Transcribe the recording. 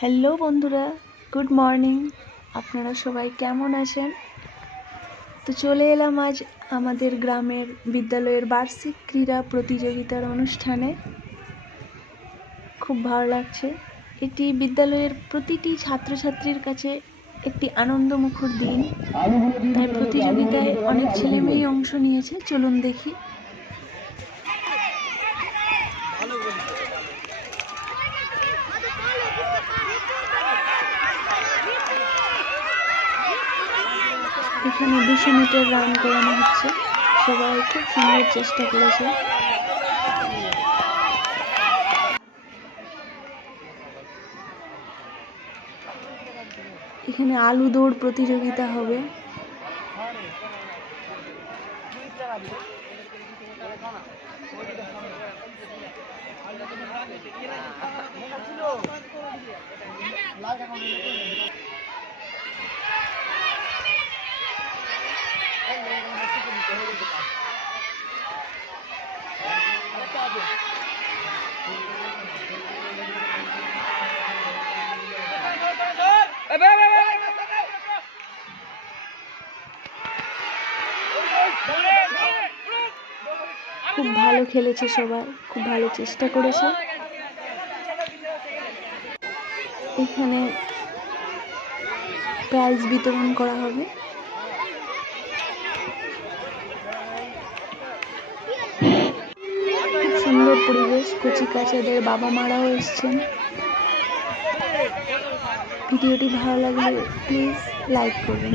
Hello বন্ধুরা, good morning. আপনারা সবাই কেমন আছেন? তো চলে এলাম আজ আমাদের গ্রামের বিদ্যালয়ের বার্ষিক ক্রীড়া প্রতিযোগিতার অনুষ্ঠানে। খুব ভালো লাগছে। এটি বিদ্যালয়ের প্রতিটি ছাত্রছাত্রীর কাছে একটি আনন্দমুখর দিন। তাই প্রতিযোগিতায় অনেক ছেলেমেয়েই অংশ নিয়েছে। চলুন দেখি। এখানে 200 মিটার রান করানো হচ্ছে। সবাই খুব সুন্দর চেষ্টা করেছে। এখানে আলু দৌড় প্রতিযোগিতা হবে। খুব ভালো খেলেছে সবাই, খুব ভালো চেষ্টা করেছে। এখানে প্রাইজ বিতরণ করা হবে। খুব সুন্দর পরিবেশ, কচিকাচাদের বাবা মারাও এসছেন। ভিডিওটি ভালো লাগলে প্লিজ লাইক করবেন।